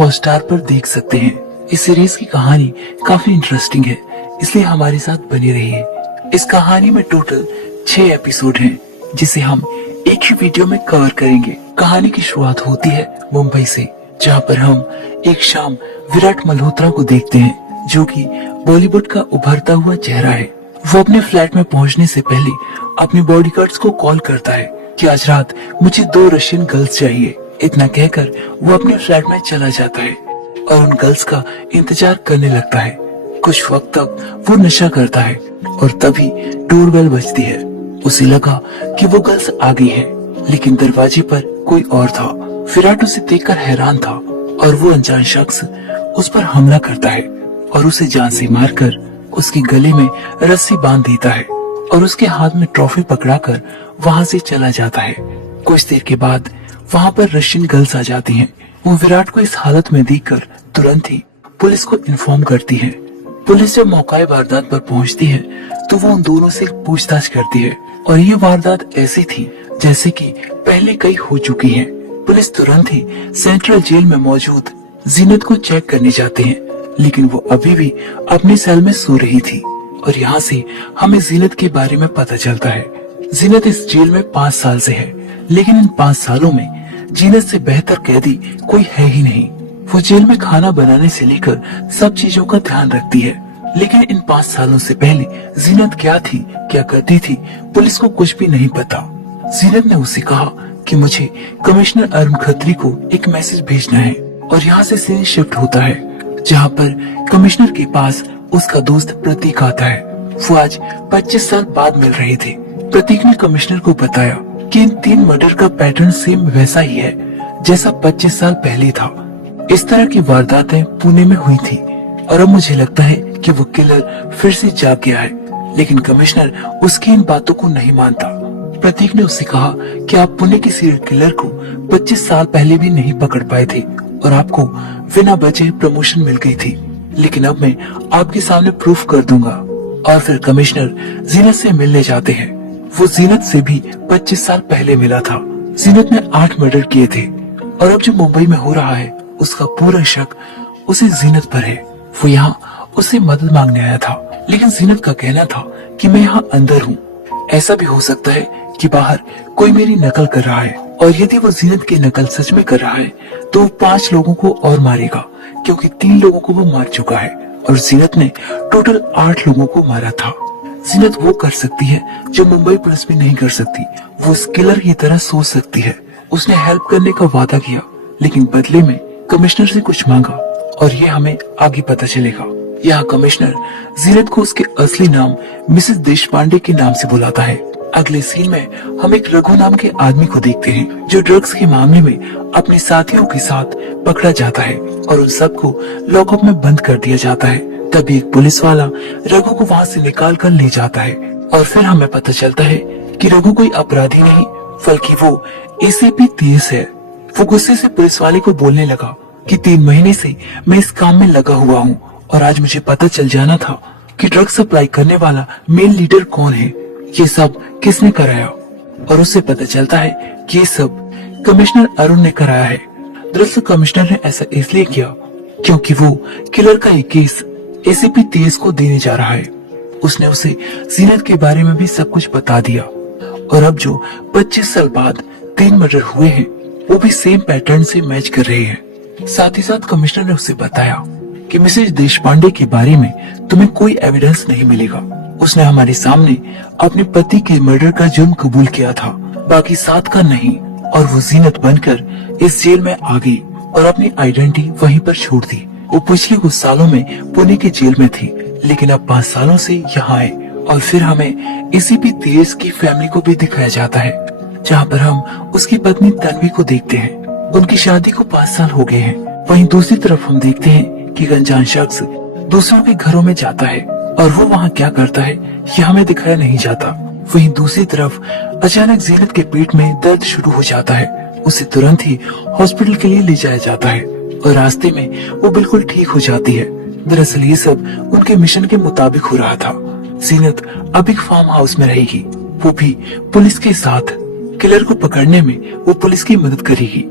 Hotstar पर देख सकते हैं। इस सीरीज की कहानी काफी इंटरेस्टिंग है, इसलिए हमारे साथ बने रहिए। इस कहानी में टोटल 6 एपिसोड हैं, जिसे हम एक ही वीडियो में कवर करेंगे। कहानी की शुरुआत होती है मुंबई से, जहां पर हम एक शाम विराट मल्होत्रा को देखते हैं, जो कि बॉलीवुड का उभरता हुआ चेहरा है। वो अपने फ्लैट में पहुंचने से पहले अपने बॉडीगार्ड्स को कॉल करता है कि आज रात मुझे 2 रशियन गर्ल्स चाहिए। इतना कहकर वो अपने फ्लैट में चला जाता है और उन गर्ल्स का इंतजार करने लगता है। कुछ वक्त तक वो नशा करता है और तभी डोरबेल बजती है। उसे लगा कि वो गर्ल्स आ गई है, लेकिन दरवाजे पर कोई और था। विराट उसे देखकर हैरान था और वो अनजान शख्स उस पर हमला करता है और उसे जान से मारकर उसके गले में रस्सी बांध देता है और उसके हाथ में ट्रॉफी पकड़ाकर वहां से चला जाता है। कुछ देर के बाद वहां पर रशियन गर्ल्स आ जाती हैं। वो विराट को इस हालत में देखकर तुरंत ही पुलिस को इन्फॉर्म करती है। पुलिस जब मौके वारदात पर पहुंचती है तो वो उन दोनों से पूछताछ करती है और ये वारदात ऐसी थी जैसे कि पहले कई हो चुकी है। पुलिस तुरंत ही सेंट्रल जेल में मौजूद जीनत को चेक करने जाते हैं, लेकिन वो अभी भी अपनी सेल में सो रही थी। और यहाँ से हमें जीनत के बारे में पता चलता है। जीनत इस जेल में 5 साल से है, लेकिन इन 5 सालों में जीनत से बेहतर कैदी कोई है ही नहीं। वो जेल में खाना बनाने से लेकर सब चीजों का ध्यान रखती है, लेकिन इन 5 सालों से पहले जीनत क्या थी, क्या करती थी, पुलिस को कुछ भी नहीं पता। जीनत ने उसे कहा कि मुझे कमिश्नर अरुण खत्री को एक मैसेज भेजना है और यहाँ से सीन शिफ्ट होता है, जहाँ पर कमिश्नर के पास उसका दोस्त प्रतीक आता है। वो आज 25 साल बाद मिल रहे थे। प्रतीक ने कमिश्नर को बताया कि इन 3 मर्डर का पैटर्न सेम वैसा ही है जैसा 25 साल पहले था। इस तरह की वारदातें पुणे में हुई थी और अब मुझे लगता है कि वो किलर फिर से जाग गया है, लेकिन कमिश्नर उसकी इन बातों को नहीं मानता। प्रतीक ने उससे कहा कि आप पुणे के सीरियल किलर को 25 साल पहले भी नहीं पकड़ पाए थे और आपको बिना वजह प्रमोशन मिल गई थी, लेकिन अब मैं आपके सामने प्रूफ कर दूंगा। और फिर कमिश्नर जीनत से मिलने जाते हैं। वो जीनत से भी 25 साल पहले मिला था। जीनत ने 8 मर्डर किए थे और अब जो मुंबई में हो रहा है उसका पूरा शक उसे जीनत पर है। वो यहाँ उससे मदद मांगने आया था, लेकिन जीनत का कहना था कि मैं यहाँ अंदर हूँ, ऐसा भी हो सकता है कि बाहर कोई मेरी नकल कर रहा है, और यदि वो जीनत की नकल सच में कर रहा है तो 5 लोगों को और मारेगा, क्योंकि 3 लोगों को वो मार चुका है और जीनत ने टोटल 8 लोगों को मारा था। जीनत वो कर सकती है जो मुंबई पुलिस भी नहीं कर सकती। वो उस किलर की तरह सोच सकती है। उसने हेल्प करने का वादा किया, लेकिन बदले में कमिश्नर से कुछ मांगा और ये हमें आगे पता चलेगा। यहाँ कमिश्नर जीनत को उसके असली नाम मिसेस देशपांडे के नाम से बुलाता है। अगले सीन में हम एक रघु नाम के आदमी को देखते हैं, जो ड्रग्स के मामले में अपने साथियों के साथ पकड़ा जाता है और उन सबको लॉकअप में बंद कर दिया जाता है। तभी एक पुलिस वाला रघु को वहाँ से निकाल कर ले जाता है और फिर हमें पता चलता है कि रघु कोई अपराधी नहीं, बल्कि वो एसीपी तेज है। वो गुस्से से पुलिस वाले को बोलने लगा कि 3 महीने से मैं इस काम में लगा हुआ हूँ और आज मुझे पता चल जाना था कि ड्रग सप्लाई करने वाला मेन लीडर कौन है, ये सब किसने कराया। और उससे पता चलता है कि ये सब कमिश्नर अरुण ने कराया है। दरअसल कमिश्नर ने ऐसा इसलिए किया क्योंकि वो किलर का एक केस एसीपी तेज को देने जा रहा है। उसने उसे जीनत के बारे में भी सब कुछ बता दिया और अब जो 25 साल बाद 3 मर्डर हुए हैं वो भी सेम पैटर्न से मैच कर रहे हैं। साथ ही साथ कमिश्नर ने उसे बताया कि मिसेज देशपांडे के बारे में तुम्हें कोई एविडेंस नहीं मिलेगा। उसने हमारे सामने अपने पति के मर्डर का जुर्म कबूल किया था, बाकी 7 का नहीं, और वो जीनत बनकर इस जेल में आ गई और अपनी आइडेंटिटी वहीं पर छोड़ दी। वो पिछले कुछ सालों में पुणे के जेल में थी, लेकिन अब 5 सालों से यहाँ आए। और फिर हमें एसीपी तेज की फैमिली को भी दिखाया जाता है, जहाँ पर हम उसकी पत्नी तन्वी को देखते हैं। उनकी शादी को 5 साल हो गए हैं। वहीं दूसरी तरफ हम देखते हैं कि अनजान शख्स दूसरों के घरों में जाता है और वो वहाँ क्या करता है ये हमें दिखाया नहीं जाता। वहीं दूसरी तरफ अचानक जीनत के पेट में दर्द शुरू हो जाता है। उसे तुरंत ही हॉस्पिटल के लिए ले जाया जाता है और रास्ते में वो बिल्कुल ठीक हो जाती है। दरअसल ये सब उनके मिशन के मुताबिक हो रहा था। जीनत अब एक फार्म हाउस में रहेगी, वो भी पुलिस के साथ। किलर को पकड़ने में वो पुलिस की मदद करेगी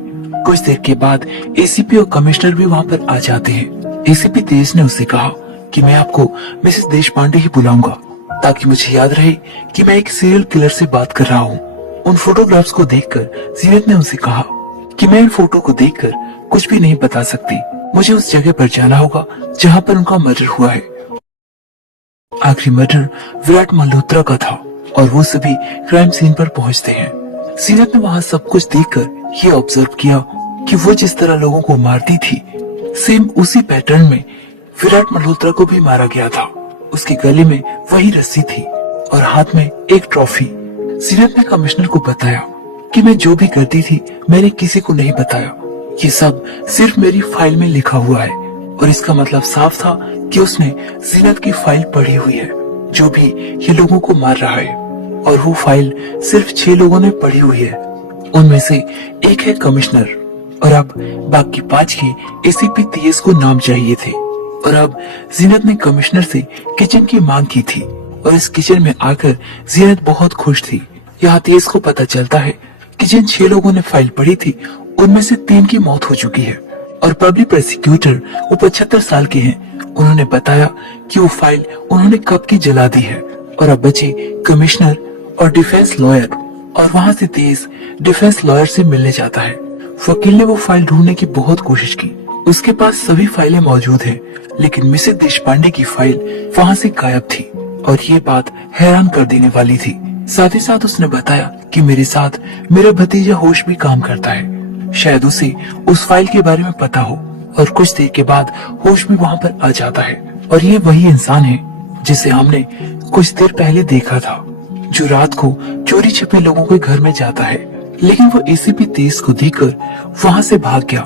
कुछ देर के बाद एसीपी और कमिश्नर भी वहाँ पर आ जाते हैं। एसीपी तेज ने उससे कहा कि मैं आपको मिसेस देशपांडे ही बुलाऊंगा ताकि मुझे याद रहे कि मैं एक सीरियल किलर से बात कर रहा हूँ। उन फोटोग्राफ्स को देखकर जीनत ने उनसे कहा कि मैं इन फोटो को देखकर कुछ भी नहीं बता सकती। मुझे उस जगह पर जाना होगा जहाँ पर उनका मर्डर हुआ है। आखिरी मर्डर विराट मल्होत्रा का था और वो सभी क्राइम सीन पर पहुँचते हैं। जीनत ने वहाँ सब कुछ देखकर ये ऑब्जर्व किया कि वो जिस तरह लोगों को मारती थी, सेम उसी पैटर्न में विराट मल्होत्रा को भी मारा गया था। उसके गले में वही रस्सी थी और हाथ में एक ट्रॉफी। जीनत ने कमिश्नर को बताया कि मैं जो भी करती थी मैंने किसी को नहीं बताया। ये सब सिर्फ मेरी फाइल में लिखा हुआ है और इसका मतलब साफ था कि उसने जीनत की फाइल पढ़ी हुई है जो भी ये लोगों को मार रहा है, और वो फाइल सिर्फ 6 लोगों ने पढ़ी हुई है। उनमें से एक है कमिश्नर और अब बाकी 5 के एसीपी तेज को नाम चाहिए थे। और अब जीनत ने कमिश्नर से किचन की मांग की थी और इस किचन में आकर जीनत बहुत खुश थी। यहाँ तेज को पता चलता है कि जिन 6 लोगों ने फाइल पढ़ी थी उनमें से 3 की मौत हो चुकी है और पब्लिक प्रोसिक्यूटर वो 75 साल के हैं। उन्होंने बताया कि वो फाइल उन्होंने कब की जला दी है और अब बचे कमिश्नर और डिफेंस लॉयर। और वहाँ से तेज डिफेंस लॉयर से मिलने जाता है। वकील ने वो फाइल ढूंढने की बहुत कोशिश की, उसके पास सभी फाइलें मौजूद हैं, लेकिन मिसेस देशपांडे की फाइल वहाँ से गायब थी और ये बात हैरान कर देने वाली थी। साथ ही साथ उसने बताया कि मेरे साथ मेरा भतीजा होश भी काम करता है, शायद उसे उस फाइल के बारे में पता हो। और कुछ देर के बाद होश भी वहाँ पर आ जाता है और ये वही इंसान है जिसे हमने कुछ देर पहले देखा था, जो रात को चोरी छिपे लोगों के घर में जाता है। लेकिन वो एसीपी तेज को देखकर वहाँ से भाग गया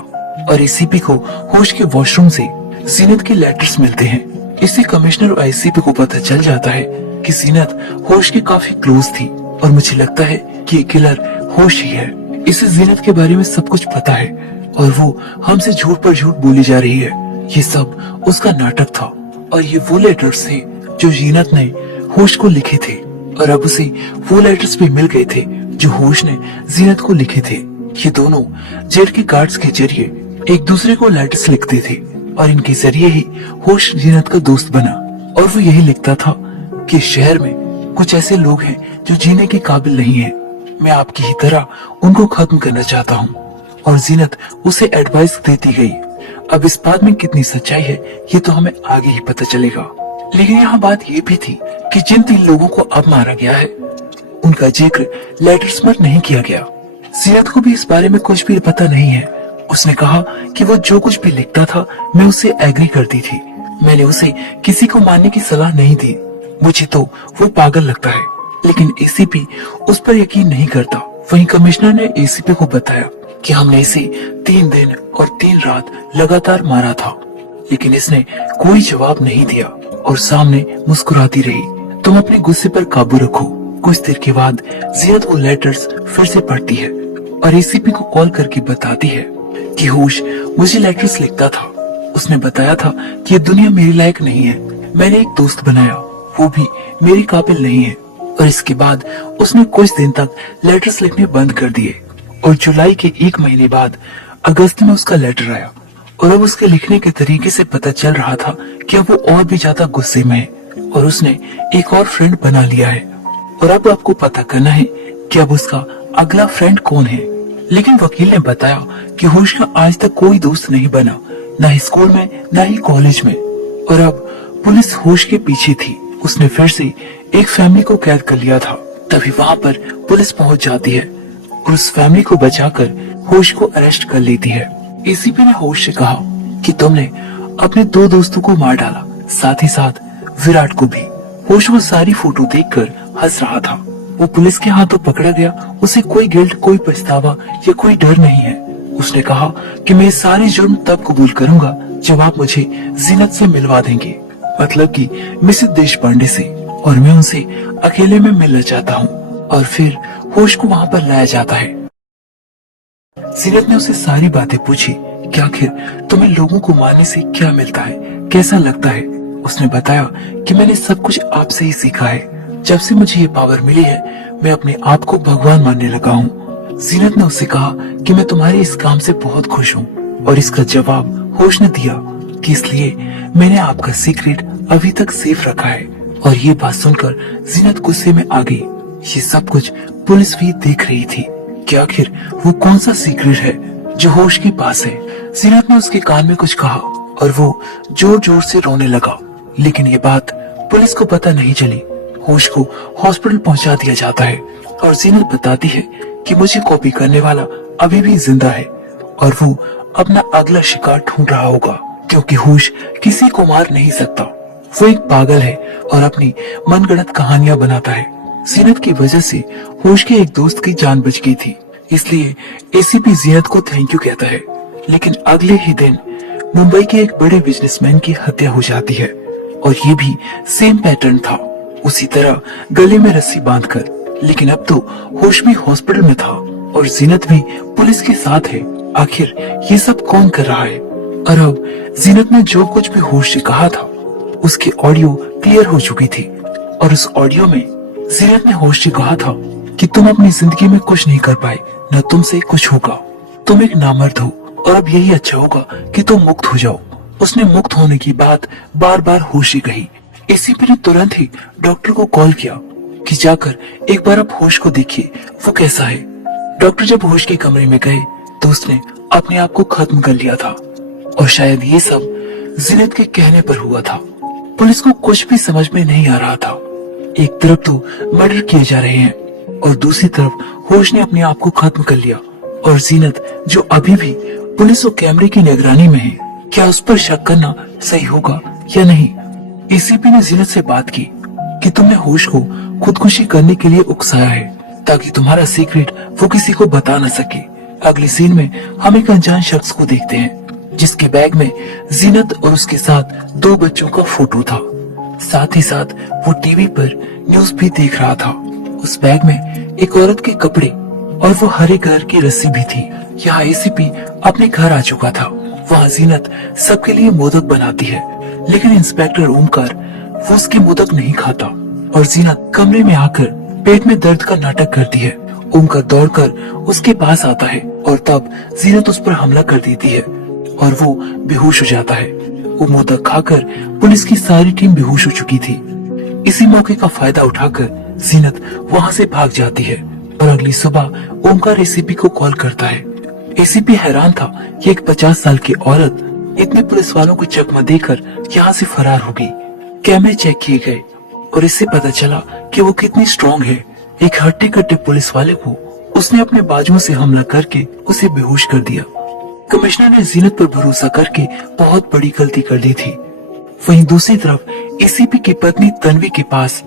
और एसीपी को होश के वॉशरूम से जीनत के लेटर्स मिलते हैं। इससे कमिश्नर और एसीपी को पता चल जाता है कि जीनत होश के काफी क्लोज थी और मुझे लगता है कि ये किलर होश ही है। इसे जीनत के बारे में सब कुछ पता है और वो हमसे झूठ पर झूठ बोली जा रही है। ये सब उसका नाटक था और ये वो लेटर्स थे जो जीनत ने होश को लिखे थे और अब उसे वो लेटर्स भी मिल गए थे जो होश ने जीनत को लिखे थे। ये दोनों जेल के गार्ड्स के जरिए एक दूसरे को लेटर्स लिखते थे और इनके जरिए ही होश जीनत का दोस्त बना। और वो यही लिखता था कि शहर में कुछ ऐसे लोग हैं जो जीने के काबिल नहीं है, मैं आपकी ही तरह उनको खत्म करना चाहता हूँ। और जीनत उसे एडवाइस देती गई। अब इस बात में कितनी सच्चाई है ये तो हमें आगे ही पता चलेगा। लेकिन यहाँ बात ये भी थी कि जिन 3 लोगों को अब मारा गया है उनका जिक्र लेटर्स पर नहीं किया गया। जीनत को भी इस बारे में कुछ भी पता नहीं है। उसने कहा कि वो जो कुछ भी लिखता था मैं उससे एग्री करती थी, मैंने उसे किसी को मारने की सलाह नहीं दी, मुझे तो वो पागल लगता है। लेकिन एसीपी उस पर यकीन नहीं करता। वहीं कमिश्नर ने एसीपी को बताया कि हमने इसे 3 दिन और 3 रात लगातार मारा था, लेकिन इसने कोई जवाब नहीं दिया और सामने मुस्कुराती रही। तुम अपने गुस्से पर काबू रखो। कुछ देर के बाद जीनत वो लेटर्स फिर से पढ़ती है और एसीपी को कॉल करके बताती है कि होश मुझे लेटर्स लिखता था, उसने बताया था कि ये दुनिया मेरे लायक नहीं है, मैंने एक दोस्त बनाया, वो भी मेरे काबिल नहीं है। और इसके बाद उसने कुछ दिन तक लेटर्स लिखने बंद कर दिए और जुलाई के 1 महीने बाद अगस्त में उसका लेटर आया और अब उसके लिखने के तरीके से पता चल रहा था कि अब वो और भी ज्यादा गुस्से में है और उसने एक और फ्रेंड बना लिया है। और अब आपको पता करना है कि अब उसका अगला फ्रेंड कौन है। लेकिन वकील ने बताया कि होश का आज तक कोई दोस्त नहीं बना, ना ही स्कूल में ना ही कॉलेज में। और अब पुलिस होश के पीछे थी। उसने फिर से एक फैमिली को कैद कर लिया था। तभी वहाँ पर पुलिस पहुँच जाती है और उस फैमिली को बचाकर होश को अरेस्ट कर लेती है। एसीपी ने होश से कहा कि तुमने अपने 2 दोस्तों को मार डाला, साथ ही साथ विराट को भी। होश वो सारी फोटो देखकर हंस रहा था। वो पुलिस के हाथों पकड़ा गया, उसे कोई गिल्ट, कोई पछतावा या कोई डर नहीं है। उसने कहा कि मैं सारे जुर्म तब कबूल करूंगा जब आप मुझे जीनत से मिलवा देंगे, मतलब कि मिसेस देशपांडे से, और मैं उनसे अकेले में मिलना चाहता हूँ। और फिर होश को वहाँ पर लाया जाता है। जीनत ने उसे सारी बातें पूछी कि आखिर तुम्हें लोगों को मारने से क्या मिलता है, कैसा लगता है। उसने बताया कि मैंने सब कुछ आपसे ही सीखा है। जब से मुझे ये पावर मिली है मैं अपने आप को भगवान मानने लगा हूँ। जीनत ने उससे कहा कि मैं तुम्हारे इस काम से बहुत खुश हूँ, और इसका जवाब होश ने दिया कि इसलिए मैंने आपका सीक्रेट अभी तक सेफ रखा है। और ये बात सुनकर जीनत गुस्से में आ गई। ये सब कुछ पुलिस भी देख रही थी कि आखिर वो कौन सा सीक्रेट है जो होश के पास है। जीनत ने उसके कान में कुछ कहा और वो जोर जोर से रोने लगा, लेकिन ये बात पुलिस को पता नहीं चली। होश को हॉस्पिटल पहुंचा दिया जाता है और जीनत बताती है कि मुझे कॉपी करने वाला अभी भी जिंदा है और वो अपना अगला शिकार ढूंढ रहा होगा, क्योंकि होश किसी को मार नहीं सकता। वो एक पागल है और अपनी मनगढ़ंत कहानियां बनाता है। जीनत की वजह से होश के एक दोस्त की जान बच गई थी, इसलिए एसीपी जीनत को थैंक यू कहता है। लेकिन अगले ही दिन मुंबई के एक बड़े बिजनेसमैन की हत्या हो जाती है और ये भी सेम पैटर्न था, उसी तरह गले में रस्सी बांधकर। लेकिन अब तो होश भी हॉस्पिटल में था और जीनत भी पुलिस के साथ है। आखिर ये सब कौन कर रहा है? और अब जीनत ने जो कुछ भी होश से कहा था उसकी ऑडियो क्लियर हो चुकी थी और उस ऑडियो में जीनत ने होश से कहा था कि तुम अपनी जिंदगी में कुछ नहीं कर पाए, न तुमसे कुछ होगा, तुम एक नामर्द हो और अब यही अच्छा होगा कि तुम मुक्त हो जाओ। उसने मुक्त होने की बात बार बार होश से कही। एसीपी ने तुरंत ही डॉक्टर को कॉल किया कि जाकर एक बार आप होश को देखिए वो कैसा है। डॉक्टर जब होश के कमरे में गए तो उसने अपने आप को खत्म कर लिया था और शायद ये सब जीनत के कहने पर हुआ था। पुलिस को कुछ भी समझ में नहीं आ रहा था। एक तरफ तो मर्डर किए जा रहे हैं और दूसरी तरफ होश ने अपने आप को खत्म कर लिया। और जीनत जो अभी भी पुलिस और कैमरे की निगरानी में है, क्या उस पर शक करना सही होगा या नहीं? एसीपी ने जीनत से बात की कि तुमने होश को खुदकुशी करने के लिए उकसाया है ताकि तुम्हारा सीक्रेट वो किसी को बता न सके। अगली सीन में हम एक अनजान शख्स को देखते हैं जिसके बैग में जीनत और उसके साथ 2 बच्चों का फोटो था। साथ ही साथ वो टीवी पर न्यूज भी देख रहा था। उस बैग में एक औरत के कपड़े और वो हरे कलर की रस्सी भी थी। यहाँ एसीपी अपने घर आ चुका था। वहाँ जीनत सबके लिए मोदक बनाती है, लेकिन इंस्पेक्टर ओमकार वो उसके मोदक नहीं खाता और जीनत कमरे में आकर पेट में दर्द का नाटक करती है। ओमकार दौड़कर उसके पास आता है और तब जीनत उस पर हमला कर देती है और वो बेहोश हो जाता है। वो मोदक खाकर पुलिस की सारी टीम बेहोश हो चुकी थी। इसी मौके का फायदा उठाकर जीनत वहाँ से भाग जाती है और अगली सुबह ओमकार एसीपी को कॉल करता है। एसीपी हैरान था कि एक 50 साल की औरत इतने पुलिस वालों को चकमा देकर यहाँ से फरार हो गई। कैमरे चेक किए गए और इससे पता चला कि वो कितनी स्ट्रॉन्ग है। एक हट्टे कट्टे पुलिस वाले को उसने अपने बाजुओं से हमला करके उसे बेहोश कर दिया। कमिश्नर ने जीनत पर भरोसा करके बहुत बड़ी गलती कर दी थी। वहीं दूसरी तरफ एसीपी की पत्नी तन्वी के पास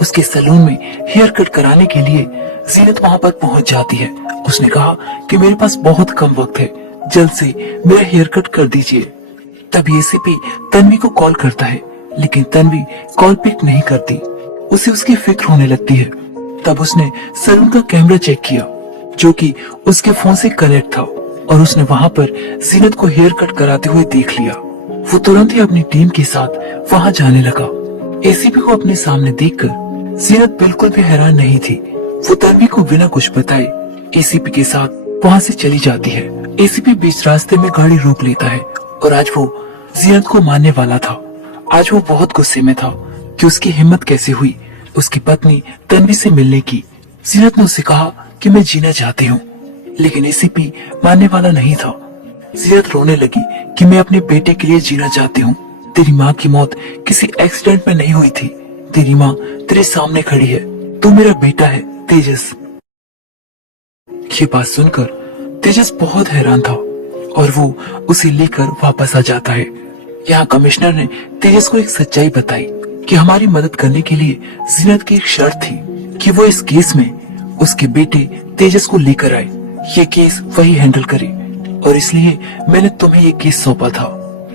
उसके सैलून में हेयर कट कराने के लिए जीनत वहां पर पहुंच जाती है। उसने कहा कि मेरे पास बहुत कम वक्त है, जल्द से मेरा हेयर कट कर दीजिए। तभी एसीपी तन्वी को कॉल करता है, लेकिन तन्वी कॉल पिक नहीं करती। उसे उसकी फिक्र होने लगती है। तब उसने सैलून का कैमरा चेक किया जो कि उसके फोन से कनेक्ट था और उसने वहां पर जीनत को हेयर कट कराते हुए देख लिया। वो तुरंत ही अपनी टीम के साथ वहां जाने लगा। एसीपी को अपने सामने देखकर जीनत बिल्कुल भी हैरान नहीं थी। वो तन्वी को बिना कुछ बताए एसीपी के साथ वहां से चली जाती है। एसीपी बीच रास्ते में गाड़ी रोक लेता है और आज वो जीनत को मारने वाला था। आज वो बहुत गुस्से में था कि उसकी हिम्मत कैसे हुई उसकी पत्नी तन्वी से मिलने की। जीनत ने उससे कहा कि मैं जीना चाहती हूँ, लेकिन एसीपी मानने वाला नहीं था। जीनत रोने लगी कि मैं अपने बेटे के लिए जीना चाहती हूँ। तेरी माँ की मौत किसी एक्सीडेंट में नहीं हुई थी। तेरी माँ तेरे सामने खड़ी है। तू मेरा बेटा है तेजस। ये बात सुनकर तेजस बहुत हैरान था और वो उसे लेकर वापस आ जाता है। यहाँ कमिश्नर ने तेजस को एक सच्चाई बताई कि हमारी मदद करने के लिए जीनत की एक शर्त थी कि वो इस केस में उसके बेटे तेजस को लेकर आए। ये केस वही हैंडल करे और इसलिए मैंने तुम्हें ये केस सौंपा था।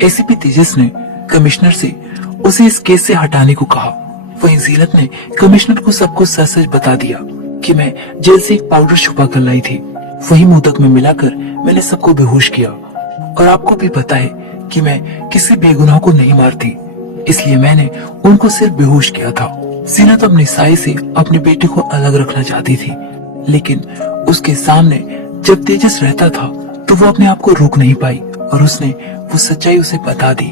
एसीपी तेजस ने कमिश्नर से उसे इस केस से हटाने को कहा। वहीं जीनत ने कमिश्नर को सब कुछ सच सच बता दिया कि मैं जेल से एक पाउडर छुपा कर लाई थी, वही मोदक में मिलाकर मैंने सबको बेहोश किया और आपको भी पता है कि मैं किसी बेगुनाह को नहीं मारती, इसलिए मैंने उनको सिर्फ बेहोश किया था। जीनत अपने साये से अपने बेटे को अलग रखना चाहती थी, लेकिन उसके सामने जब तेजस रहता था तो वो अपने आप को रोक नहीं पाई और उसने वो सच्चाई उसे बता दी।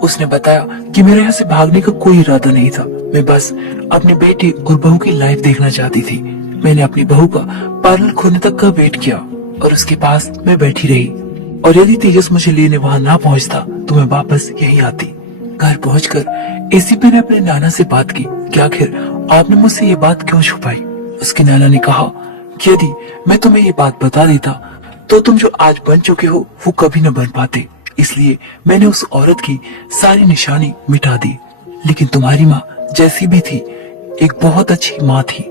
उसने बताया कि मेरे यहाँ से भागने का कोई इरादा नहीं था, मैं बस अपने बेटे और बहू की लाइफ देखना चाहती थी। मैंने अपनी बहू का पार्लर खोलने तक का वेट किया और उसके पास मैं बैठी रही, और यदि तेजस मुझे लेने वहाँ ना पहुँचता तो मैं वापस यहीं आती। घर पहुंचकर एसीपी ने अपने नाना से बात की कि आखिर आपने मुझसे ये बात क्यों छुपाई। उसके नाना ने कहा कि यदि मैं तुम्हें ये बात बता देता तो तुम जो आज बन चुके हो वो कभी न बन पाते, इसलिए मैंने उस औरत की सारी निशानी मिटा दी। लेकिन तुम्हारी माँ जैसी भी थी एक बहुत अच्छी माँ थी,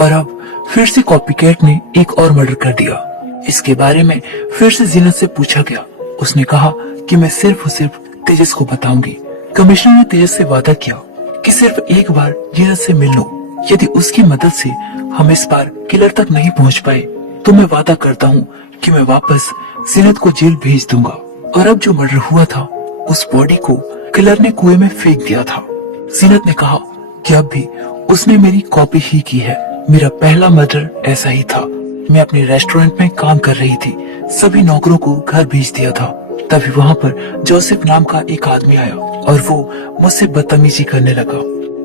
और अब फिर से कॉपीकैट ने एक और मर्डर कर दिया। इसके बारे में फिर से जीनत से पूछा गया। उसने कहा कि मैं सिर्फ और सिर्फ तेजस को बताऊंगी। कमिश्नर ने तेजस से वादा किया कि सिर्फ एक बार जीनत से मिल लो। यदि उसकी मदद से हम इस बार किलर तक नहीं पहुंच पाए तो मैं वादा करता हूँ कि मैं वापस जीनत को जेल भेज दूंगा। और अब जो मर्डर हुआ था उस बॉडी को किलर ने कुएं में फेंक दिया था। जीनत ने कहा कि अब भी उसने मेरी कॉपी ही की है। मेरा पहला मर्डर ऐसा ही था। मैं अपने रेस्टोरेंट में काम कर रही थी, सभी नौकरों को घर भेज दिया था। तभी वहाँ पर जोसेफ नाम का एक आदमी आया और वो मुझसे बदतमीजी करने लगा।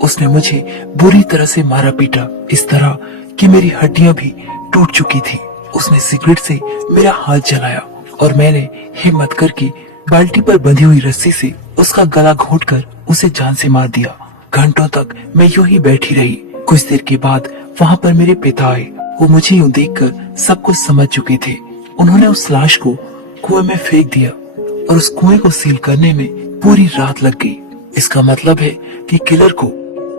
उसने मुझे बुरी तरह से मारा पीटा, इस तरह कि मेरी हड्डियां भी टूट चुकी थी। उसने सिगरेट से मेरा हाथ जलाया और मैंने हिम्मत करके बाल्टी पर बंधी हुई रस्सी से उसका गला घोंटकर उसे जान से मार दिया। घंटों तक मैं यूं ही बैठी रही। कुछ देर के बाद वहाँ पर मेरे पिता आए। वो मुझे यूं देखकर सब कुछ समझ चुके थे। उन्होंने उस लाश को कुएं में फेंक दिया और उस कुएं को सील करने में पूरी रात लग गई। इसका मतलब है कि किलर को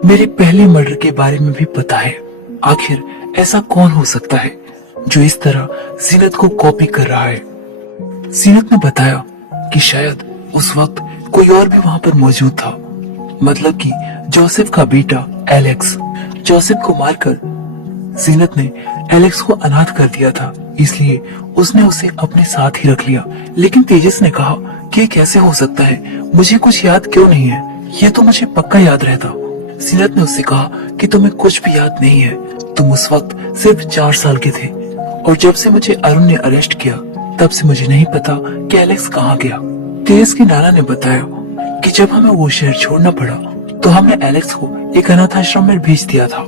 मेरे पहले मर्डर के बारे में भी पता है। आखिर ऐसा कौन हो सकता है जो इस तरह जीनत को कॉपी कर रहा है। जीनत ने बताया कि शायद उस वक्त कोई और भी वहाँ पर मौजूद था, मतलब कि जोसेफ का बेटा एलेक्स। जोसेफ को मारकर जीनत ने एलेक्स को अनाथ कर दिया था, इसलिए उसने उसे अपने साथ ही रख लिया। लेकिन तेजस ने कहा कि कैसे हो सकता है, मुझे कुछ याद क्यों नहीं है, ये तो मुझे पक्का याद रहता। जीनत ने उससे कहा कि तुम्हें कुछ भी याद नहीं है, तुम उस वक्त सिर्फ 4 साल के थे, और जब से मुझे अरुण ने अरेस्ट किया तब से मुझे नहीं पता कि एलेक्स कहाँ गया। तेजस के नाना ने बताया कि जब हमें वो शहर छोड़ना पड़ा तो हमने एलेक्स को एक अनाथ आश्रम में भेज दिया था।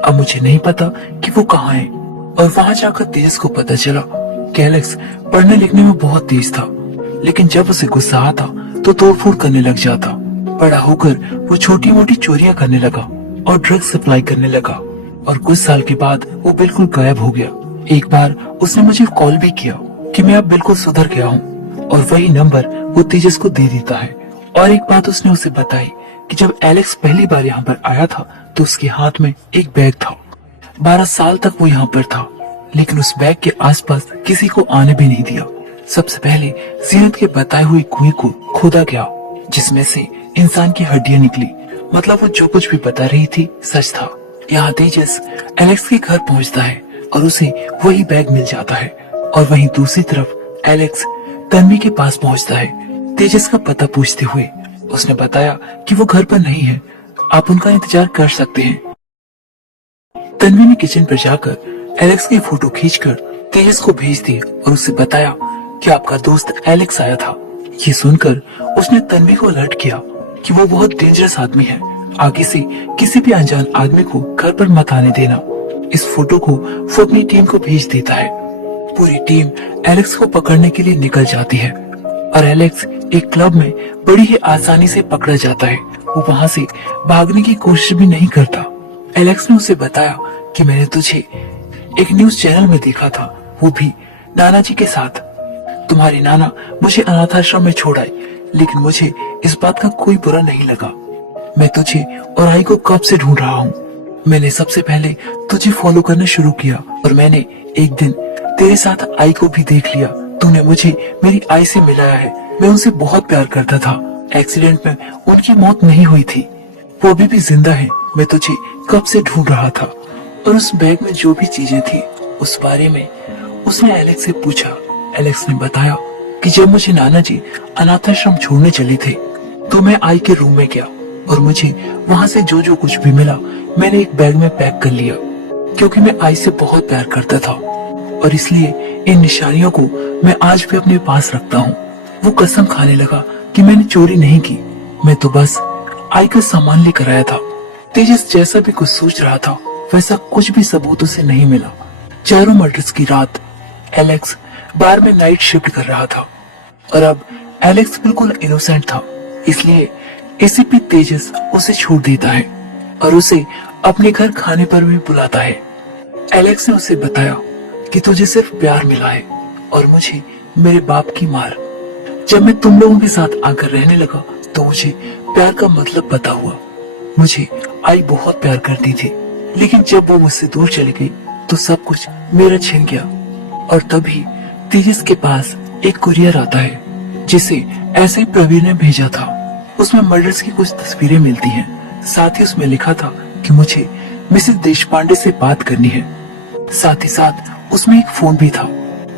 अब मुझे नहीं पता कि वो कहाँ है। और वहाँ जाकर तेजस को पता चला कि एलेक्स पढ़ने लिखने में बहुत तेज था, लेकिन जब उसे गुस्सा आता तो तोड़फोड़ करने लग जाता। बड़ा होकर वो छोटी मोटी चोरियां करने लगा और ड्रग्स सप्लाई करने लगा, और कुछ साल के बाद वो बिल्कुल गायब हो गया। एक बार उसने मुझे कॉल भी किया कि मैं अब बिल्कुल सुधर गया हूँ, और वही नंबर वो तेजस को दे देता है। और एक बात उसने उसे बताई कि जब एलेक्स पहली बार यहाँ पर आया था तो उसके हाथ में एक बैग था। 12 साल तक वो यहाँ पर था, लेकिन उस बैग के आसपास किसी को आने भी नहीं दिया। सबसे पहले जीनत के बताए हुए कुएं को खोदा गया, जिसमें से इंसान की हड्डियां निकली। मतलब वो जो कुछ भी बता रही थी सच था। यहाँ तेजस एलेक्स के घर पहुँचता है और उसे वही बैग मिल जाता है, और वहीं दूसरी तरफ एलेक्स तन्वी के पास पहुँचता है। तेजस का पता पूछते हुए उसने बताया कि वो घर पर नहीं है, आप उनका इंतजार कर सकते हैं। तन्वी ने किचन पर जाकर एलेक्स की फोटो खींचकर तेजस को भेज दी और उसे बताया कि आपका दोस्त एलेक्स आया था। ये सुनकर उसने तन्वी को अलर्ट किया कि वो बहुत डेंजरस आदमी है, आगे से किसी भी अनजान आदमी को घर पर मत आने देना। इस फोटो को वो अपनी टीम को भेज देता है। पूरी टीम एलेक्स को पकड़ने के लिए निकल जाती है, और एलेक्स एक क्लब में बड़ी ही आसानी से पकड़ा जाता है। वो वहाँ से भागने की कोशिश भी नहीं करता। एलेक्स ने उसे बताया कि मैंने तुझे एक न्यूज चैनल में देखा था, वो भी नाना जी के साथ। तुम्हारे नाना मुझे अनाथ आश्रम में छोड़ आए, लेकिन मुझे इस बात का कोई बुरा नहीं लगा। मैं तुझे और आई को कब से ढूंढ रहा हूँ। मैंने सबसे पहले तुझे फॉलो करना शुरू किया, और मैंने एक दिन तेरे साथ आई को भी देख लिया। तूने मुझे मेरी आई से मिलाया है। मैं उनसे बहुत प्यार करता था। एक्सीडेंट में उनकी मौत नहीं हुई थी, वो अभी भी जिंदा है। मैं तुझे कब से ढूंढ रहा था। और उस बैग में जो भी चीजें थी उस बारे में उसने एलेक्स से पूछा। एलेक्स ने बताया कि जब मुझे नाना जी अनाथ आश्रम छोड़ने चले थे तो मैं आई के रूम में गया, और मुझे वहाँ से जो जो कुछ भी मिला मैंने एक बैग में पैक कर लिया। क्योंकि मैं आई से बहुत प्यार करता था और इसलिए इन निशानियों को मैं आज भी अपने पास रखता हूँ। वो कसम खाने लगा कि मैंने चोरी नहीं की, मैं तो बस आई का सामान लेकर आया था। तेजस जैसा भी कुछ सोच रहा था वैसा कुछ भी सबूत उसे नहीं मिला। चारों मर्डर्स की रात एलेक्स बार में नाइट शिफ्ट कर रहा था और अब एलेक्स बिल्कुल इनोसेंट था, इसलिए एसीपी तेजस उसे छोड़ देता है और उसे अपने घर खाने पर भी बुलाता है। एलेक्स ने उसे बताया कि तुझे सिर्फ प्यार मिला है और मुझे मेरे बाप की मार। जब मैं तुम लोगों के साथ आकर रहने लगा तो मुझे प्यार का मतलब पता हुआ। मुझे आई बहुत प्यार करती थी, लेकिन जब वो मुझसे दूर चली गई तो सब कुछ मेरा छिन गया। और तभी तेजस के पास एक कुरियर आता है जिसे ऐसे ही प्रवीण ने भेजा था। उसमें मर्डर्स की कुछ तस्वीरें मिलती हैं। साथ ही उसमें लिखा था कि मुझे मिसेस देशपांडे से बात करनी है। साथ ही साथ उसमें एक फोन भी था।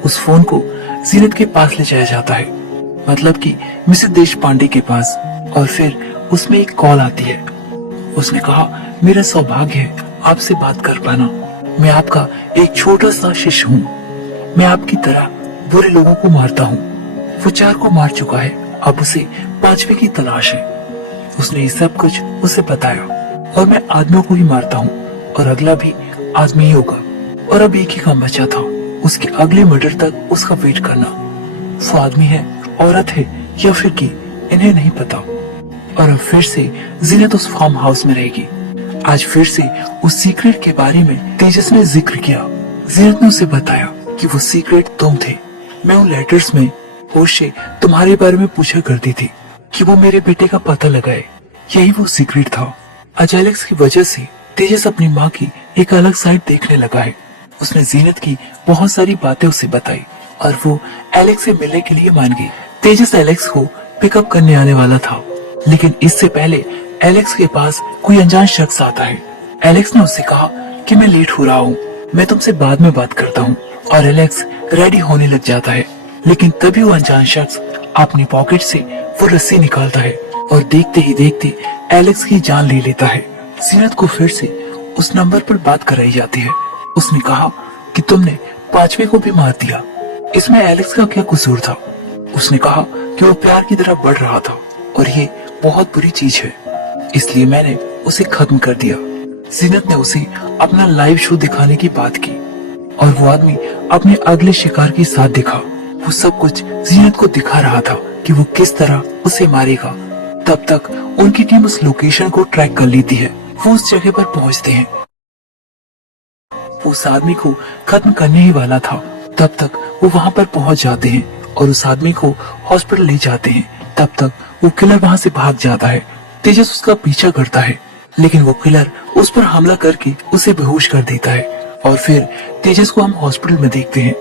उस फोन को जीनत के पास ले जाया जाता है, मतलब कि मिसेस देशपांडे के पास। और फिर उसमें एक कॉल आती है। उसने कहा, मेरा सौभाग्य है आपसे बात कर पाना। मैं आपका एक छोटा सा शिष्य हूँ। मैं आपकी तरह बुरे लोगों को मारता हूँ। वो 4 को मार चुका है, अब उसे 5वें की तलाश है। उसने ये सब कुछ उसे बताया और मैं आदमियों को ही मारता हूँ और अगला भी आदमी ही होगा। और अब एक ही काम बचा था, उसके अगले मर्डर तक उसका वेट करना। वो आदमी है, औरत है या फिर की, इन्हें नहीं पता। और अब फिर से जीनत उस फार्म हाउस में रहेगी। आज फिर से उस सीक्रेट के बारे में तेजस ने जिक्र किया। जीनत ने उसे बताया कि वो सीक्रेट तुम थे। मैं उन लेटर्स में होश से तुम्हारे बारे में पूछा करती थी कि वो मेरे बेटे का पता लगाए। यही वो सीक्रेट था। आज एलेक्स की वजह से तेजस अपनी माँ की एक अलग साइड देखने लगा है। उसने जीनत की बहुत सारी बातें उसे बताई और वो एलेक्स से मिलने के लिए मान गई। तेजस एलेक्स को पिकअप करने आने वाला था, लेकिन इससे पहले एलेक्स के पास कोई अनजान शख्स आता है। एलेक्स ने उससे कहा कि मैं लेट हो रहा हूँ, मैं तुमसे बाद में बात करता हूँ। और एलेक्स रेडी होने लग जाता है, लेकिन तभी वो अनजान शख्स अपनी पॉकेट से वो रस्सी निकालता है और देखते ही देखते एलेक्स की जान ले लेता है। जीनत को फिर से उस नंबर पर बात कराई जाती है। उसने कहा कि तुमने 5वें को भी मार दिया, इसमें एलेक्स का क्या कसूर था। उसने कहा कि वो प्यार की तरफ बढ़ रहा था और ये बहुत बुरी चीज है, इसलिए मैंने उसे खत्म कर दिया। जीनत ने उसे अपना लाइव शो दिखाने की बात की और वो आदमी अपने अगले शिकार के साथ दिखा। वो सब कुछ जीनत को दिखा रहा था कि वो किस तरह उसे मारेगा। तब तक उनकी टीम उस लोकेशन को ट्रैक कर लेती है। वो उस जगह पर पहुंचते हैं। वो उस आदमी को खत्म करने ही वाला था। तब तक वो वहां पर पहुंच जाते हैं और उस आदमी को हॉस्पिटल ले जाते हैं। तब तक वो किलर वहां से भाग जाता है। तेजस उसका पीछा करता है, लेकिन वो किलर उस पर हमला करके उसे बेहोश कर देता है। और फिर तेजस को हम हॉस्पिटल में देखते हैं।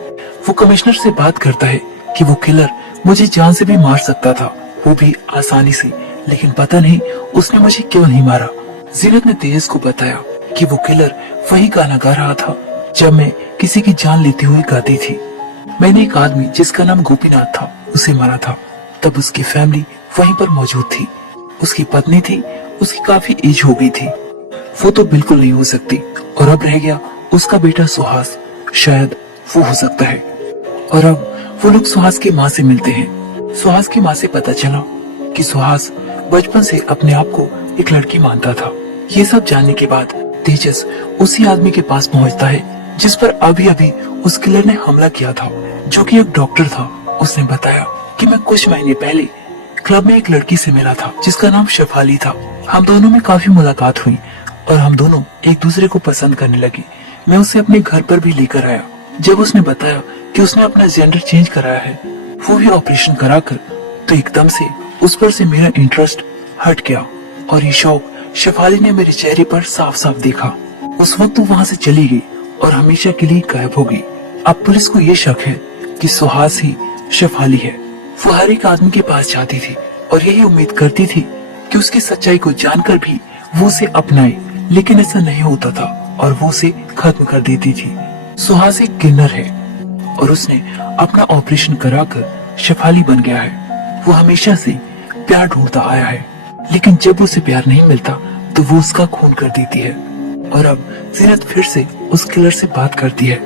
वो कमिश्नर से बात करता है कि वो किलर मुझे जान से भी मार सकता था, वो भी आसानी से, लेकिन पता नहीं उसने मुझे क्यों नहीं मारा। जीनत ने तेजस को बताया कि वो किलर वही गाना गा रहा था जब मैं किसी की जान लेती हुई गाती थी। मैंने एक आदमी जिसका नाम गोपीनाथ था उसे मारा था। तब उसकी फैमिली वहीं पर मौजूद थी। उसकी पत्नी थी, उसकी काफी एज हो गई थी, वो तो बिल्कुल नहीं हो सकती। और अब रह गया उसका बेटा सुहास, शायद वो हो सकता है। और अब वो लोग सुहास की माँ से मिलते हैं। सुहास की माँ से पता चला कि सुहास बचपन से अपने आप को एक लड़की मानता था। ये सब जानने के बाद तेजस उसी आदमी के पास पहुंचता है जिस पर अभी अभी उस किलर ने हमला किया था, जो कि एक डॉक्टर था। उसने बताया कि मैं कुछ महीने पहले क्लब में एक लड़की से मिला था जिसका नाम शेफाली था। हम दोनों में काफी मुलाकात हुई और हम दोनों एक दूसरे को पसंद करने लगे। मैं उसे अपने घर पर भी लेकर आया। जब उसने बताया कि उसने अपना जेंडर चेंज कराया है, वो भी ऑपरेशन कराकर, तो एकदम से उस पर से मेरा इंटरेस्ट हट गया और ये शौक शेफाली ने मेरे चेहरे पर साफ साफ देखा। उस वक्त वो वहाँ से चली गई और हमेशा के लिए गायब हो गई। अब पुलिस को ये शक है कि सुहास ही शेफाली है। वो हर एक आदमी के पास जाती थी और यही उम्मीद करती थी कि उसकी सच्चाई को जानकर भी वो उसे अपनाए, लेकिन ऐसा नहीं होता था और वो उसे खत्म कर देती थी। सुहास एक किन्नर है और उसने अपना ऑपरेशन कराकर शेफाली बन गया है। वो हमेशा से प्यार ढूंढता आया है, लेकिन जब उसे प्यार नहीं मिलता तो वो उसका खून कर देती है। और अब जीनत फिर से उस किलर से बात करती है।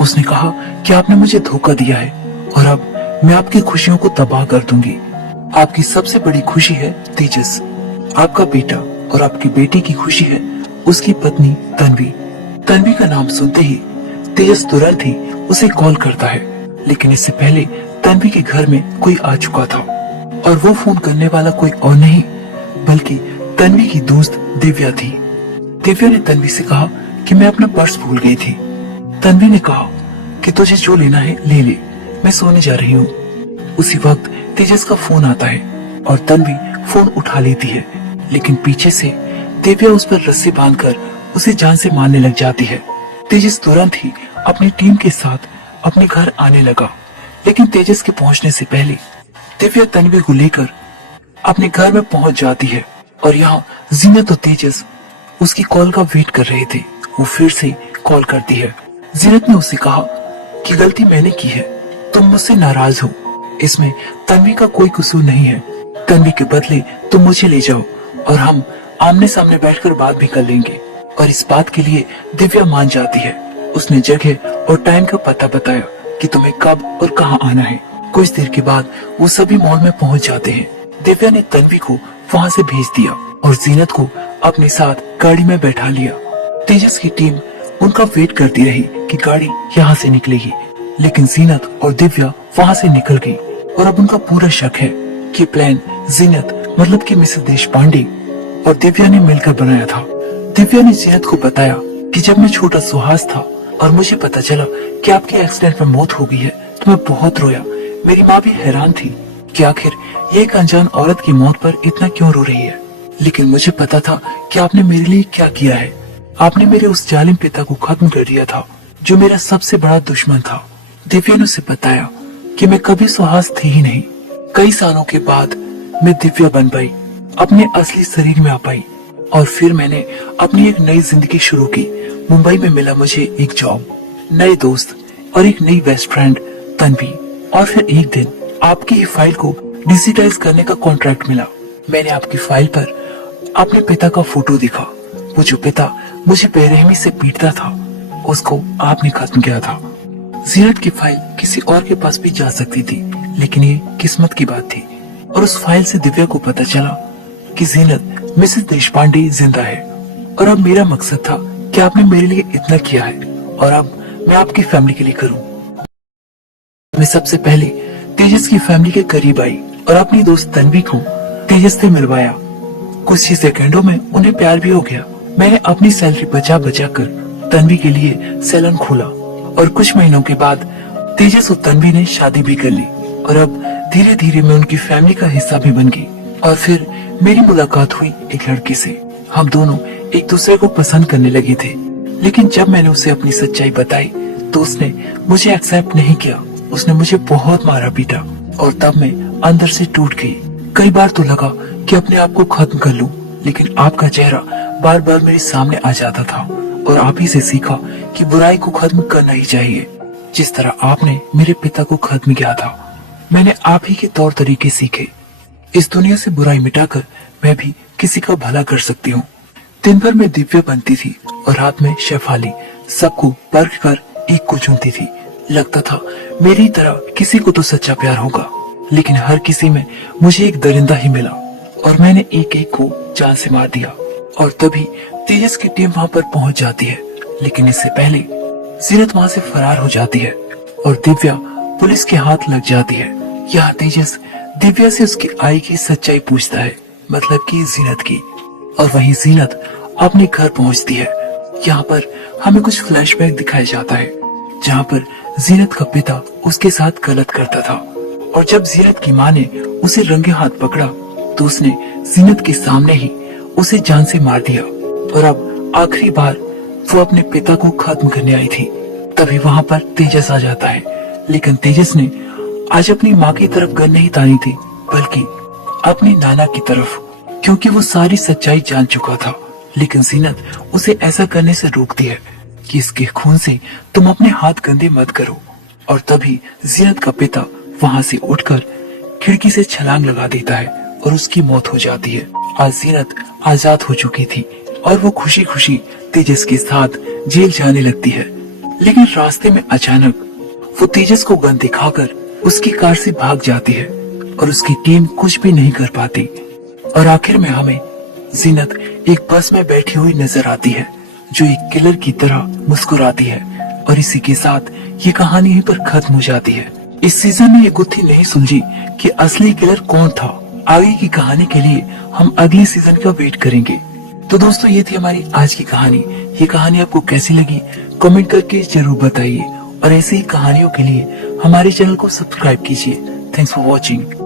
उसने कहा कि आपने मुझे धोखा दिया है और अब मैं आपकी खुशियों को तबाह कर दूंगी। आपकी सबसे बड़ी खुशी है तेजस, आपका बेटा, और आपकी बेटी की खुशी है उसकी पत्नी तन्वी। तन्वी का नाम सुनते ही तेजस तुरंत ही उसे कॉल करता है, लेकिन इससे पहले तन्वी के घर में कोई आ चुका था और वो फोन करने वाला कोई और नहीं बल्कि तन्वी की दोस्त दिव्या थी। दिव्या ने तन्वी से कहा कि मैं अपना पर्स भूल गई थी। तन्वी ने कहा कि तुझे जो लेना है ले ले, मैं सोने जा रही हूँ। उसी वक्त तेजस का फोन आता है और तन्वी फोन उठा लेती है, लेकिन पीछे से दिव्या उस पर रस्सी बांधकर उसे जान से मारने लग जाती है। तेजस तुरंत ही अपनी टीम के साथ अपने घर आने लगा, लेकिन तेजस के पहुंचने से पहले दिव्या तन्वी को लेकर अपने घर में पहुंच जाती है और यहाँ जीनत और तेजस उसकी कॉल का वेट कर रहे थे। वो फिर से कॉल करती है। जीनत ने उसे कहा कि गलती मैंने की है, तुम मुझसे नाराज हो, इसमें तन्वी का कोई कसूर नहीं है। तन्वी के बदले तुम मुझे ले जाओ और हम आमने सामने बैठकर बात भी कर लेंगे। और इस बात के लिए दिव्या मान जाती है। उसने जगह और टाइम का पता बताया कि तुम्हें कब और कहाँ आना है। कुछ देर के बाद वो सभी मॉल में पहुंच जाते हैं। दिव्या ने तन्वी को वहाँ से भेज दिया और जीनत को अपने साथ गाड़ी में बैठा लिया। तेजस की टीम उनका वेट करती रही कि गाड़ी यहाँ से निकलेगी, लेकिन जीनत और दिव्या वहाँ से निकल गई और अब उनका पूरा शक है कि प्लान जीनत मतलब कि मिसेस देशपांडे और दिव्या ने मिलकर बनाया था। दिव्या ने जीनत को बताया कि जब मैं छोटा सुहास था और मुझे पता चला कि आपके एक्सीडेंट में मौत हो गई है तो मैं बहुत रोया। मेरी माँ भी हैरान थी कि आखिर ये एक अनजान औरत की मौत पर इतना क्यों रो रही है, लेकिन मुझे पता था कि आपने मेरे लिए क्या किया है। आपने मेरे उस जालिम पिता को खत्म कर दिया था जो मेरा सबसे बड़ा दुश्मन था। दिव्या ने उसे बताया कि मैं कभी सुहास थी ही नहीं। कई सालों के बाद मैं दिव्या बन पाई, अपने असली शरीर में आ पाई और फिर मैंने अपनी एक नई जिंदगी शुरू की। मुंबई में मिला मुझे एक जॉब, नए दोस्त और एक नई बेस्ट फ्रेंड तन्वी। और फिर एक दिन आपकी ही फाइल को डिजिटाइज करने का कॉन्ट्रैक्ट मिला। मैंने आपकी फाइल पर अपने पिता का फोटो देखा। वो जो पिता मुझे बेरहमी से पीटता था उसको आपने खत्म किया था। जीनत की फाइल किसी और के पास भी जा सकती थी, लेकिन ये किस्मत की बात थी और उस फाइल से दिव्या को पता चला कि जीनत मिसेस देशपांडे जिंदा है। और अब मेरा मकसद था कि आपने मेरे लिए इतना किया है और अब मैं आपकी फैमिली के लिए करूं। मैं सबसे पहले तेजस की फैमिली के करीब आई और अपनी दोस्त तन्वी को तेजस से मिलवाया। कुछ ही सेकंडों में उन्हें प्यार भी हो गया। मैंने अपनी सैलरी बचा बचा कर तन्वी के लिए सैलून खोला और कुछ महीनों के बाद तेजस और तन्वी ने शादी भी कर ली और अब धीरे धीरे मैं उनकी फैमिली का हिस्सा भी बन गई। और फिर मेरी मुलाकात हुई एक लड़के से। हम दोनों एक दूसरे को पसंद करने लगे थे, लेकिन जब मैंने उसे अपनी सच्चाई बताई तो उसने मुझे एक्सेप्ट नहीं किया। उसने मुझे बहुत मारा पीटा और तब मैं अंदर से टूट गई। कई बार तो लगा कि अपने आप को खत्म कर लूं, लेकिन आपका चेहरा बार बार मेरे सामने आ जाता था और आप ही से सीखा कि बुराई को खत्म करना ही चाहिए, जिस तरह आपने मेरे पिता को खत्म किया था। मैंने आप ही के तौर तरीके सीखे। इस दुनिया से बुराई मिटाकर मैं भी किसी का भला कर सकती हूँ। दिन भर मैं दिव्या बनती थी और रात में शेफाली। सबको परख कर एक को चुनती थी। लगता था मेरी तरह किसी को तो सच्चा प्यार होगा, लेकिन हर किसी में मुझे एक दरिंदा ही मिला और मैंने एक एक को जान से मार दिया। और तभी तेजस की टीम वहाँ पर पहुँच जाती है, लेकिन इससे पहले जीनत वहाँ से फरार हो जाती है और दिव्या पुलिस के हाथ लग जाती है। यहाँ तेजस दिव्या से उसकी आई की सच्चाई पूछता है, मतलब कि जीनत की। और वहीं जीनत अपने घर पहुंचती है। यहाँ पर हमें कुछ फ्लैशबैक दिखाया जाता है, जहाँ पर जीनत का पिता उसके साथ गलत करता था और जब जीनत की माँ ने उसे रंगे हाथ पकड़ा तो उसने जीनत के सामने ही उसे जान से मार दिया। और अब आखिरी बार वो अपने पिता को खत्म करने आई थी। तभी वहाँ पर तेजस आ जाता है, लेकिन तेजस ने आज अपनी माँ की तरफ गन नहीं तानी थी, बल्कि अपनी नाना की तरफ, क्योंकि वो सारी सच्चाई जान चुका था। लेकिन जीनत उसे ऐसा करने से रोकती है कि इसके खून से तुम अपने हाथ गंदे मत करो। और तभी जीनत का पिता वहाँ से उठकर खिड़की से छलांग लगा देता है और उसकी मौत हो जाती है। आज जीनत आजाद हो चुकी थी और वो खुशी खुशी तेजस के साथ जेल जाने लगती है। लेकिन रास्ते में अचानक वो तेजस को गन दिखाकर उसकी कार से भाग जाती है और उसकी टीम कुछ भी नहीं कर पाती। और आखिर में हमें जीनत एक बस में बैठी हुई नजर आती है जो एक किलर की तरह मुस्कुराती है। और इसी के साथ ये कहानी यहीं पर खत्म हो जाती है। इस सीजन में ये गुत्थी नहीं सुलझी कि असली किलर कौन था। आगे की कहानी के लिए हम अगले सीजन का वेट करेंगे। तो दोस्तों ये थी हमारी आज की कहानी। ये कहानी आपको कैसी लगी कमेंट करके जरूर बताइए और ऐसी ही कहानियों के लिए हमारे चैनल को सब्सक्राइब कीजिए। Thanks for watching.